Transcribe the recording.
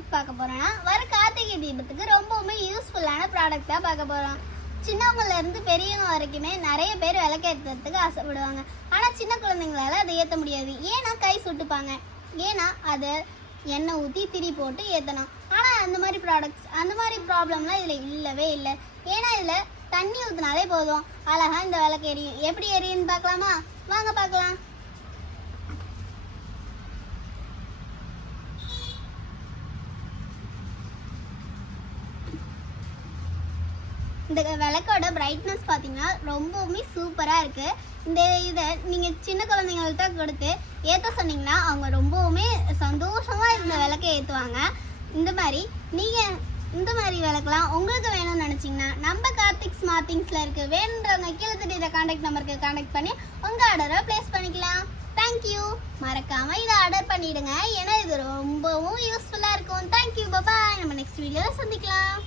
Product பார்க்க போறோம்னா வர கார்த்திகை தீபத்துக்கு ரொம்பவுமே யூஸ்ஃபுல்லான ப்ராடக்ட் தான் பார்க்க போறோம். சின்னவங்கல இருந்து பெரியவங்க வரைக்குமே நிறைய பேர் விளக்கேற்றுறதுக்கு ஆசைப்படுவாங்க. ஆனால் சின்ன குழந்தைங்களால அதை ஏற்ற முடியாது. ஏன்னா கை சுட்டுப்பாங்க. ஏன்னா அதை எண்ணெய் ஊற்றி திரி போட்டு ஏற்றணும். ஆனால் அந்த மாதிரி ப்ராடக்ட்ஸ் அந்த மாதிரி ப்ராப்ளம்லாம் இதில் இல்லவே இல்லை. ஏன்னா இதில் தண்ணி ஊற்றினாலே போதும், அழகாக இந்த விளக்கு எரியும். எப்படி எரியுன்னு பார்க்கலாமா? வாங்க பார்க்கலாம். இந்த விளக்கோட பிரைட்னஸ் பார்த்தீங்கன்னா ரொம்பவுமே சூப்பராக இருக்குது. இதை நீங்கள் சின்ன குழந்தைங்கள்ட்ட கொடுத்து ஏற்ற சொன்னீங்கன்னா அவங்க ரொம்பவுமே சந்தோஷமாக இந்த விளக்கை ஏற்றுவாங்க. இந்த மாதிரி விளக்கலாம் உங்களுக்கு வேணும்னு நினச்சிங்கன்னா நம்ம கார்த்திக் ஸ்மார்ட் திங்ஸில் இருக்குது. வேணுன்றவங்க கீழே தட்டி இதை கான்டாக்ட் நம்பருக்கு கான்டாக்ட் பண்ணி உங்கள் ஆர்டரை ப்ளேஸ் பண்ணிக்கலாம். தேங்க்யூ. மறக்காமல் இதை ஆர்டர் பண்ணிவிடுங்க. ஏன்னா இது ரொம்பவும் யூஸ்ஃபுல்லாக இருக்கும். தேங்க்யூ. பாய். நம்ம நெக்ஸ்ட் வீடியோவில் சந்திக்கலாம்.